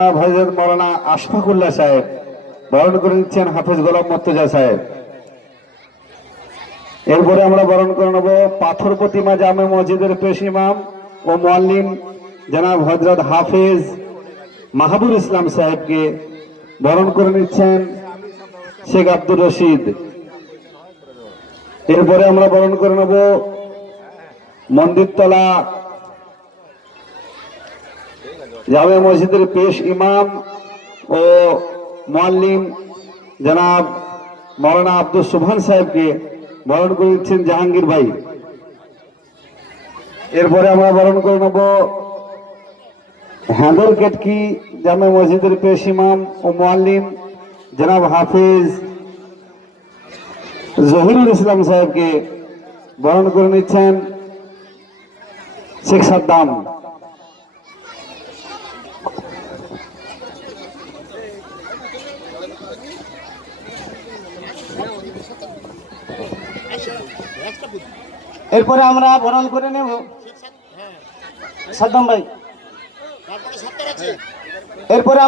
ভাইজান মৌলানা আশফাকুল্লাহ সাহেব বরণ করে নিচ্ছেন হাফেজ গোলাম মুর্তজা সাহেব। এরপরে আমরা বরণ করে নেব পাথর প্রতিমা জামে মসজিদের পেশ ইমাম ও মুআল্লিম জনাব হযরত হাফেজ মাহবুব ইসলাম সাহেবকে বরণ করে নিচ্ছেন শেখ আব্দুর রশিদ। এরপরে আমরা বরণ করে নেব মন্দিরতলা জামে মসজিদের পেশ ইমাম ও মুআল্লিম জনাব মৌলানা আব্দুল সুবহান সাহেবকে বরণ করে দিচ্ছেন জাহাঙ্গীর ভাই। এরপরে আমরা বরণ করে নেব হ্যাঁদর কেটকি জামে মসজিদের পেশ ইমাম ও মুআল্লিম জনাব হাফিজ জহিরুল ইসলাম সাহেবকে বরণ করে নিচ্ছেন শেখ সাদ্দাম। এরপরে আমরা বরণ করে নেব সাদ্দাম ভাই। এরপরে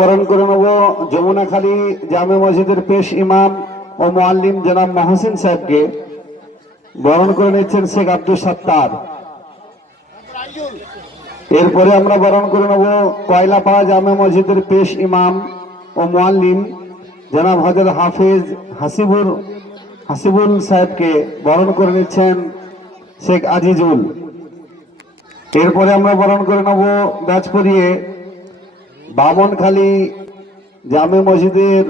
বরণ করে নেব যমুনাখালী জামে মসজিদের পেশ ইমাম ও মুআল্লিম জনাব মাহসিন সাহেবকে বরণ করে নিচ্ছেন শেখ আব্দুল সাত্তার। এরপরে আমরা বরণ করে নেব কয়লাপাড়া জামে মসজিদের পেশ ইমাম ও মুআল্লিম জনাব হযরত হাফিজ হাসিবুল সাহেবকে বরণ করে নিচ্ছেন শেখ আজিজুল। এরপরে আমরা বরণ করে নেব দাজপুরিয়ে বামনখালী জামে মসজিদের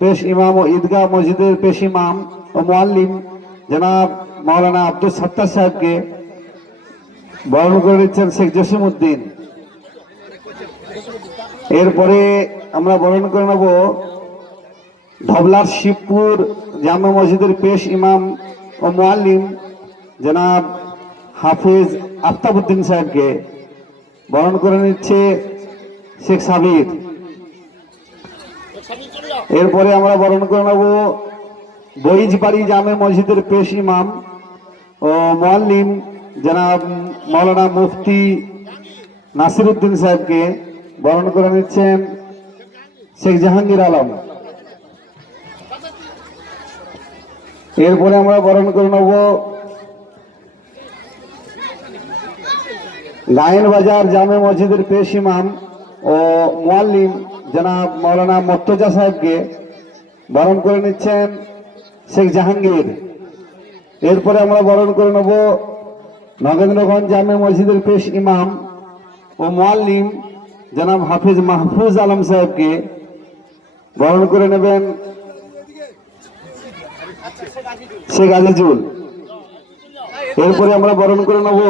পেশ ইমাম ও ঈদগাহ মসজিদের পেশ ইমাম ও মুআল্লিম জনাব মাওলানা আব্দুল সাত্তার সাহেবকে বরণ করে নিচ্ছেন শেখ জসিমউদ্দিন। এরপরে আমরা বরণ করে নেব ধবলার শিবপুর জামে মসজিদের পেশ ইমাম ও মুআল্লিম জনাব হাফিজ আফতাবউদ্দিন সাহেবকে বরণ করে নিচ্ছে শেখ সাবির। এরপরে আমরা বরণ করে নেব বইজবাড়ি জামে মসজিদের পেশ ইমাম ও মুআল্লিম জনাব মাওলানা মুফতি নাসিরউদ্দিন সাহেবকে বরণ করে নিচ্ছেন শেখ জাহাঙ্গীর আলম। এরপরে আমরা বরণ করে নেব লাইন বাজার জামে মসজিদের পেশ ইমাম ও মুআল্লিম জনাব মাওলানা মুর্তজা সাহেবকে বরণ করে নিচ্ছেন শেখ জাহাঙ্গীর। এরপরে আমরা বরণ করে নেব নগেন্দ্রগঞ্জ জামে মসজিদের পেশ ইমাম ও মুআল্লিম জনাব হাফিজ মাহফুজ আলম সাহেবকে বরণ করে নেবেন শেখ আজিজুল। এরপরে আমরা বরণ করে নেব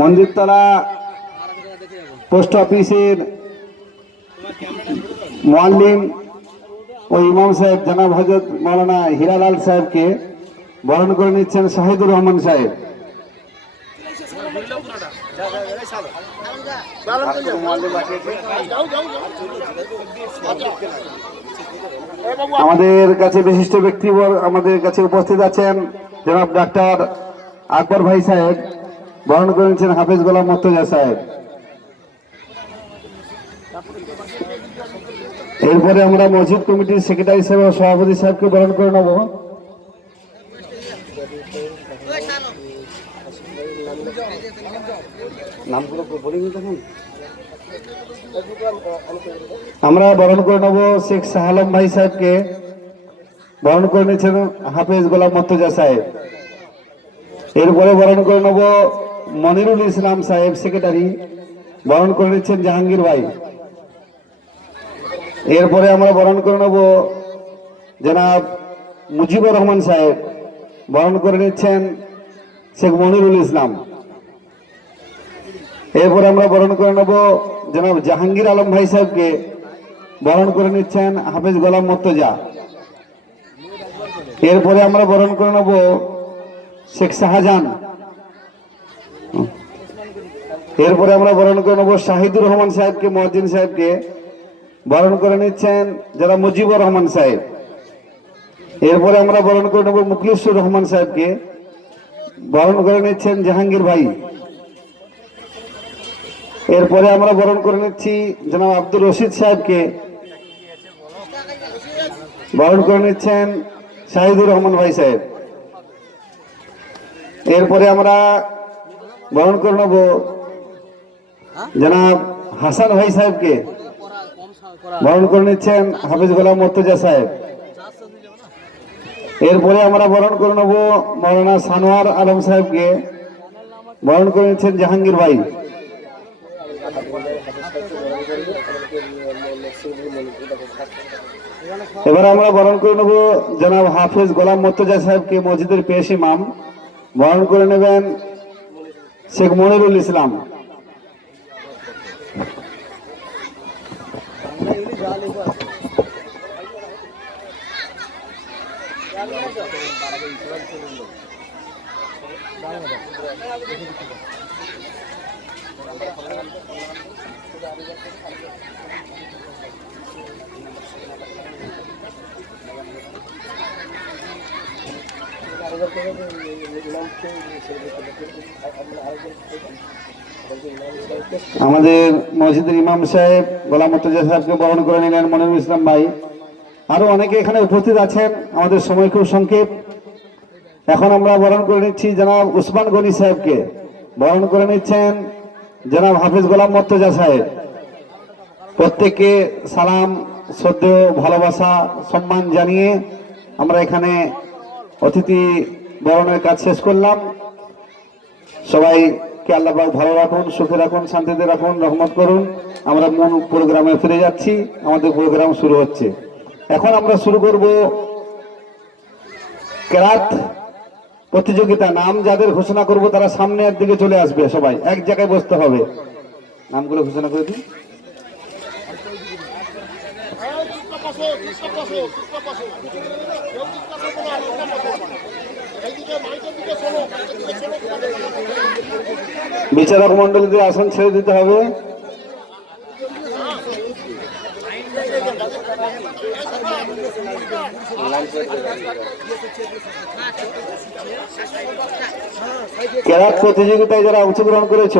মন্দিরতলা পোস্ট অফিসের মুআল্লিম ও ইমাম সাহেব জনাব হযরত মাওলানা হীরালাল সাহেবকে বরণ করে নিচ্ছেন শাহিদুর রহমান সাহেব। আমাদের কাছে বিশিষ্ট ব্যক্তি আমাদের কাছে উপস্থিত আছেন জনাব ডাক্তার আকবর ভাই সাহেব, বরণ করে নিচ্ছেন হাফেজ গোলাম মুর্তজা সাহেব। এরপরে আমরা মসজিদ কমিটির সেক্রেটারি সাহেব ও সভাপতি সাহেবকে বরণ করে নেব। আমরা বরণ করে নেব শেখ শাহ আলম ভাই সাহেবকে, বরণ করে নিচ্ছেন হাফেজ গোলাম মুর্তজা সাহেব। এরপরে বরণ করে নেব মনিরুল ইসলাম সাহেব সেক্রেটারি, বরণ করে নিচ্ছেন জাহাঙ্গীর ভাই। এরপরে আমরা বরণ করে নেব জনাব মুজিবুর রহমান সাহেব, বরণ করে নিচ্ছেন শেখ মনিরুল ইসলাম। এরপরে আমরা বরণ করে নেব জনাব জাহাঙ্গীর আলম ভাই সাহেবকে, বরণ করে নিচ্ছেন হাফেজ গোলাম মুর্তজা। এরপরে আমরা বরণ করে নেব শেখ শাহজাহান। এরপরে আমরা বরণ করে নেব শাহিদুর রহমান সাহেবকে, মুয়াজ্জিন সাহেবকে, বরণ করে নিচ্ছেন যারা মুজিবুর রহমান সাহেব। এরপরে আমরা বরণ করে নেব মুখলিসুর রহমান সাহেবকে, বরণ করে নিচ্ছেন জাহাঙ্গীর ভাই। এরপরে আমরা বরণ করে নিচ্ছি জনাব আব্দুর রশিদ সাহেবকে। বরণ করে নিচ্ছেন শাহিদুর রহমান ভাই সাহেব। এরপরে আমরা বরণ করে নেব জনাব হাসান ভাই সাহেবকে। বরণ করে নিচ্ছেন হাফিজ গোলাম মর্তুজা সাহেব। এরপরে আমরা বরণ করে নেব মৌলানা সানোয়ার আলম সাহেবকে। বরণ করে নিচ্ছেন জাহাঙ্গীর ভাই। এবার আমরা বরণ করে নেব জনাব হাফিজ গোলাম মর্তুজা সাহেবকে, মসজিদের পেশ ইমাম। বরণ করে নেবেন শেখ মনিরুল ইসলাম। আমাদের মসজিদের ইমাম সাহেব গোলাম মর্তুজা সাহেবকে বরণ করে নিলেন মনিরুল ইসলাম ভাই। আরো অনেকে এখানে উপস্থিত আছেন, আমাদের সময় খুব সংক্ষেপ। এখন আমরা বরণ করে নিচ্ছি জনাব উসমান গনি সাহেবকে। বরণ করে নিচ্ছেন জনাব হাফিজ গোলাম মর্তুজা সাহেব। প্রত্যেককে সালাম, শ্রদ্ধেয়, ভালোবাসা, সম্মান জানিয়ে আমরা এখানে অতিথি বরণের কাজ শেষ করলাম। সবাইকে আল্লাহ পাক ভালো রাখুন, সুখে রাখুন, শান্তিতে রাখুন, রহমত করুন। আমরা মূল প্রোগ্রামে ফিরে যাচ্ছি। আমাদের প্রোগ্রাম শুরু হচ্ছে। এখন আমরা শুরু করব কেরাত প্রতিযোগিতা। নাম যাদের ঘোষণা করব তারা সামনের দিকে চলে আসবে, সবাই এক জায়গায় বসতে হবে। নামগুলো ঘোষণা করে দিন। বিচারক মন্ডলীদের আসন ছেড়ে দিতে হবে। কেরাত প্রতিযোগিতায় যারা অংশগ্রহণ করেছ,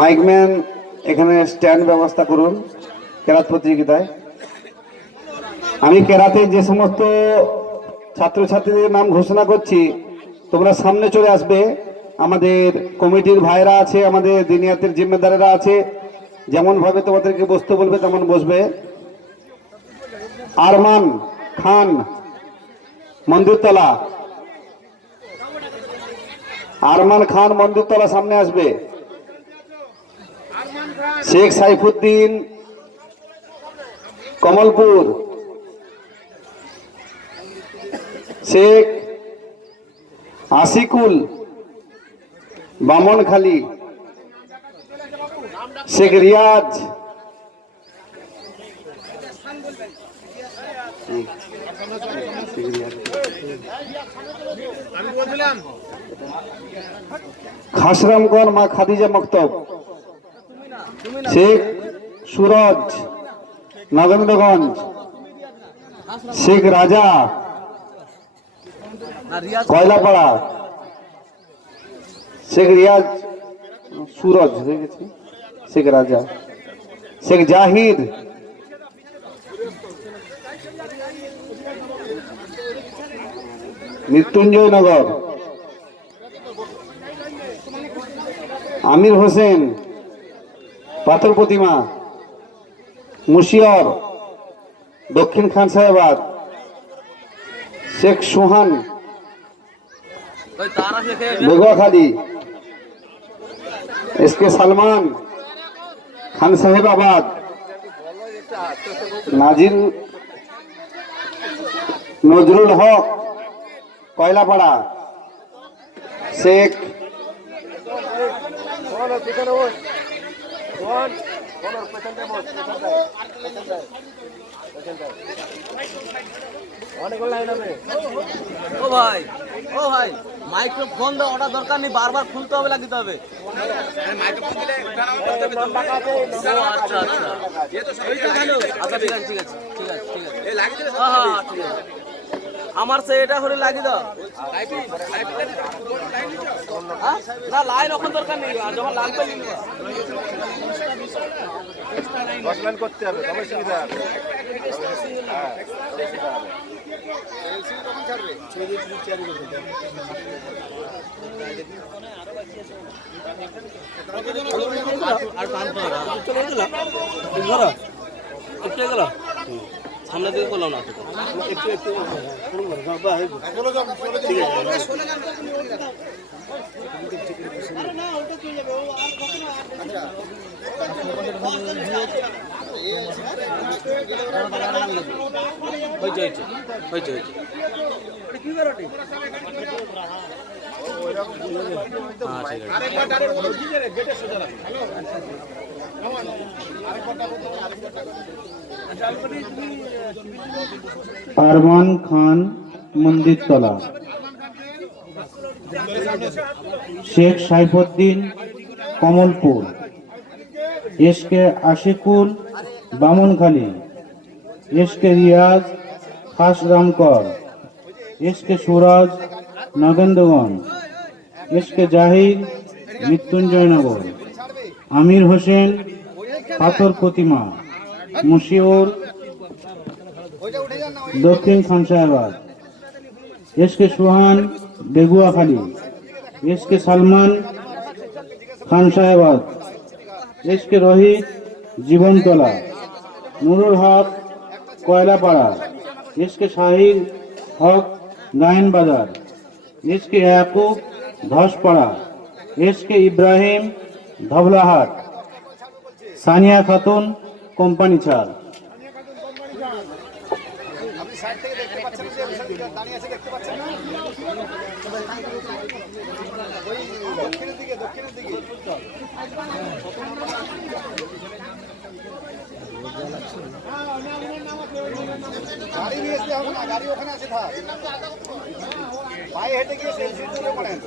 মাইকম্যান এখানে স্ট্যান্ড ব্যবস্থা করুন। কেরাত প্রতিযোগিতায় আমি কেরাতে যে সমস্ত ছাত্রছাত্রীদের নাম ঘোষণা করছি, তোমরা সামনে চলে আসবে। আমাদের কমিটির ভাইরা আছে, আমাদের দিনিয়াতের জিম্মেদারেরা আছে, যেমন ভাবে তোমাদেরকে বসতে বলবে তেমন বসবে। আরমান খান মন্দিরতলা, আরমান খান মন্দিরতলা সামনে আসবে। শেখ সাইফুদ্দিন কমলপুর, শেখ আশিকুল বামনখালী, শেখ রিয়াজ, খাসরামগঞ্জ মা খাদিজা মক্তব, শেখ সুরজ নগেন্দ্রগঞ্জ, শেখ রাজা কয়লাপাড়া, শেখ রিয়াজ সুরজ হয়ে গেছে, শেখ রাজা, শেখ জাহিদ, মৃত্যুঞ্জয় নগর, আমির হোসেন পাথর প্রতিমা, মুশিয়র দক্ষিণ খান সাহেবাদ, শেখ সুহান বেগুয়াখালী, এস কে সালমান খান সাহেবাবাদ, নাজির নজরুল হক কয়লাপাড়া, শেখ ও ভাই মাইক্রোফোন দাও, ওটা দরকার নেই, বারবার খুলতে হবে, লাগিতে হবে। আচ্ছা আচ্ছা আচ্ছা ঠিক আছে ঠিক আছে ঠিক আছে ঠিক আছে হ্যাঁ হ্যাঁ ঠিক আছে আমার সে এটা করে লাগিয়ে দাও হ্যাঁ? না লাইন এখন দরকার নেই আর যখন লাগবে নিয়ে নেবো। করতে হবে তবে সুবিধা হবে। আর টান তো না চলে গেল ধরো একটু গেল সামনে দিকে করলাম না একটু একটু ঠিক আছে হয়েছে হয়েছে হয়েছে হয়েছে Arman Khan Mandirtala, Sheikh Saifuddin Kamalpur, SK Ashikul Bamankhali, SK Riyaz Khasramkar, SK Suraj Nagendraganj, SK Jahir Mrityunjaynagar, Amir Hossain Patharpratima Mushiur Dakshin Khansahabad, SK Suhan Beguakhali, SK Salman Khansahabad, SK Rohit Jibantala, Nurul Haque Koylapara, SK Shahid Haque Gayenbazar, SK Yakub Dhospara, SK Ibrahim Dhablahat, Sania Khatun company ছাড়। আপনি সাইড থেকে দেখতে পাচ্ছেন যে দাঁড়িয়ে আছে দেখতে পাচ্ছেন না ওই দক্ষিণের দিকে গাড়ি নিয়ে আসতে হবে না, গাড়ি ওখানে আছে থাক পায়ে হেঁটে গিয়ে সেলফি তুলে পড়েন।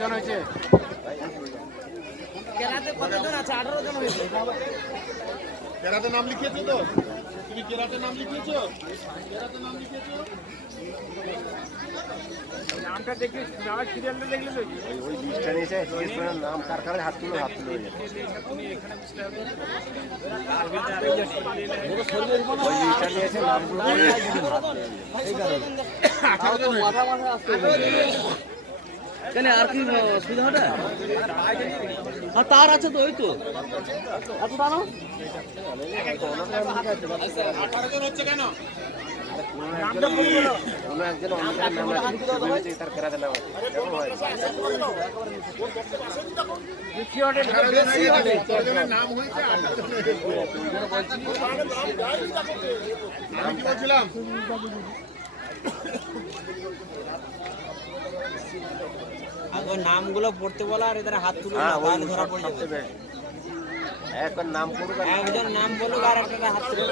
জন হয়েছে কেরাতে কতজন আছে 18 জন হয়েছে কেরাতে নাম লিখিয়েছো তো তুমি কেরাতে নাম লিখিয়েছো নামটা দেখি নাম সিরিয়ালটা দেখলে তো ওই লিস্টটা নিয়েছে এর নাম কার কার হাত তুলে ওই লিস্টটা নিয়েছে নামগুলো মাথা মাথা আসতে কেন আর কি সুবিধা হবে আর তার আছে তো ওই তো এত দাঁড়ো 18 জন হচ্ছে কেন কোনো একজন তার কেরাতে নাম নাম হয়েছে আমি কি বলছিলাম আগে নামগুলো পড়তে বলা আর এদের হাত তুলে তাহলে ধরা পড়ে যাবে এখন নাম করুক একজন নাম বলুক আর একটা হাত তুলে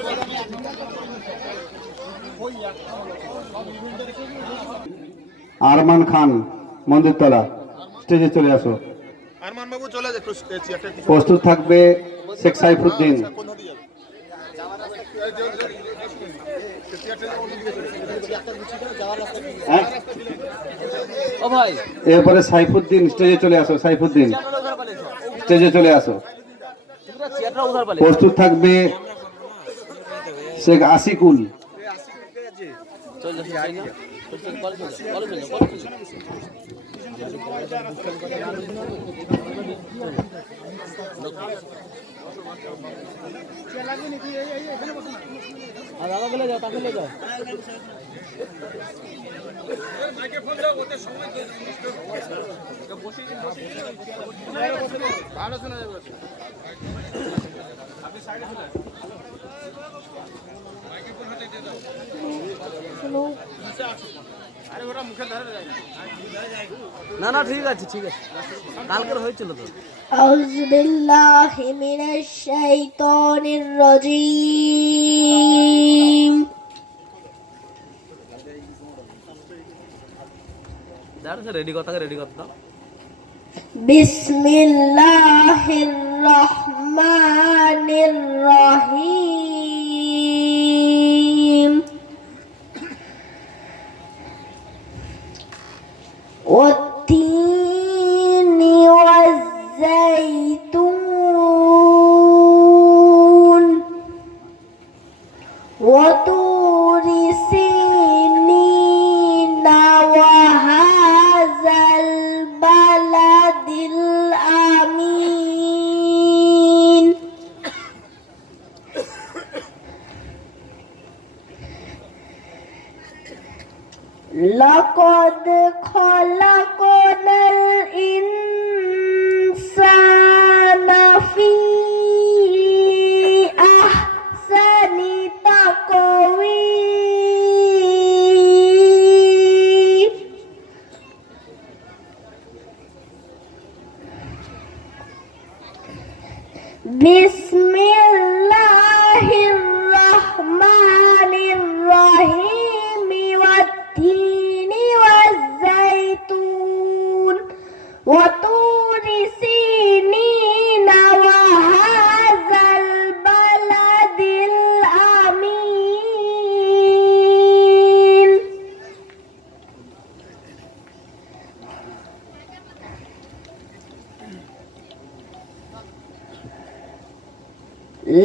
আরমান খান মন্দিরতলা, স্টেজে চলে আসো। আরমান বাবু চলে যাক প্রস্তুত থাকবে শেখ সাইফুদ্দিন। হ্যাঁ? ও ভাই এরপরে সাইফুদ্দিন স্টেজে চলে আসো। সাইফুদ্দিন স্টেজে চলে আসো। চেয়ারটা উধার পালে প্রস্তুত থাকবে শেখ আশিকুল। চল যা কলেজ চল আর দাদা গেলে যাও, তাকে যাও। না না ঠিক আছে ঠিক আছে, কালকের হয়েছিল তো। أعوذ بالله من الشيطان الرجيم রেডি কথা রেডি কথা। بسم الله الرحمن الرحيم والتين والزيتون وطور سينين وهذا البلد الأمين لقد خلقنا الإنسان في أحسن تقويم بسم الله الرحمن الرحيم والتين والزيتون وطور سينين وهذا البلد الأمين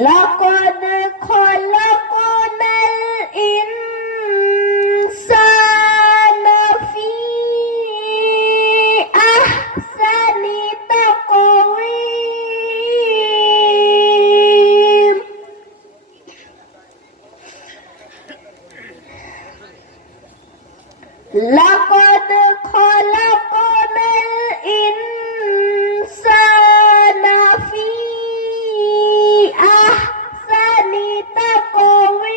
لقد خلقنا الإنسان في أحسن تقويم لقد خلقنا الإنسان في أحسن تقويم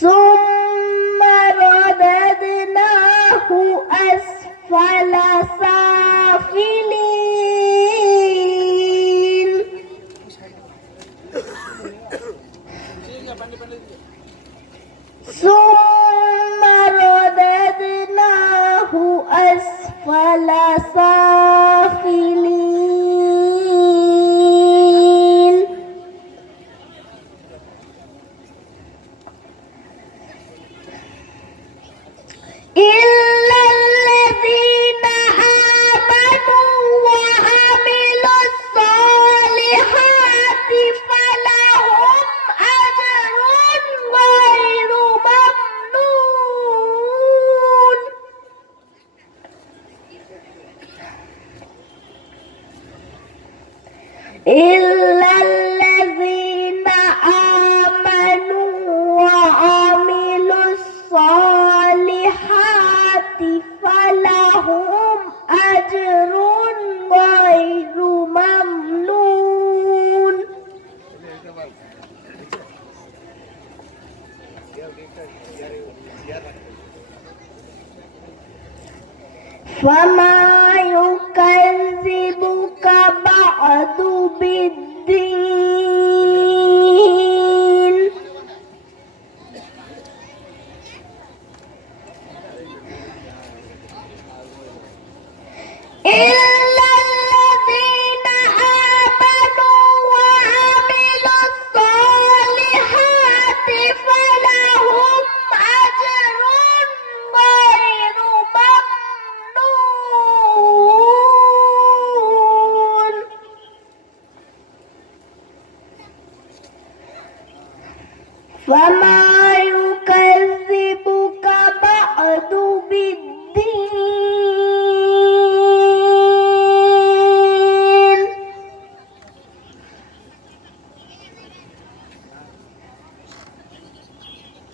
ثم رددناه أسفل سافلين ثم رددناه أسفل سافلين إلا الذين آمنوا وعملوا الصالحات فلهم أجر غير ممنون إلا الذين آمنوا وعملوا الصالحات فلهم أجر غير ممنون فما يكذبك بعد بالدين إلا الذين آمنوا وعملوا الصالحات فلهم أجر غير ممنون فما يكذبك بعد بالدين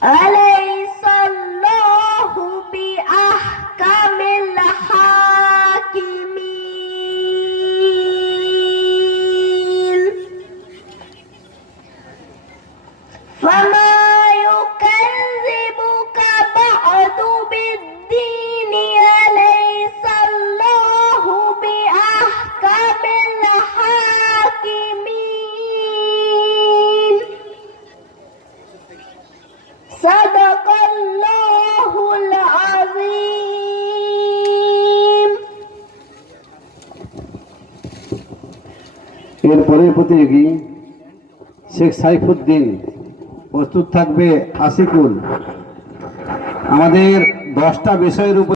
أليس الله بأحكم الحاكمين فما يكذبك بعد بالدين أليس الله بأحكم الحاكمين صدق الله العظيم এরপরে প্রতিযোগী শেখ সাইফুদ্দিন, প্রস্তুত থাকবে আশিকুল। আমাদের 10টা বিষয়ের উপর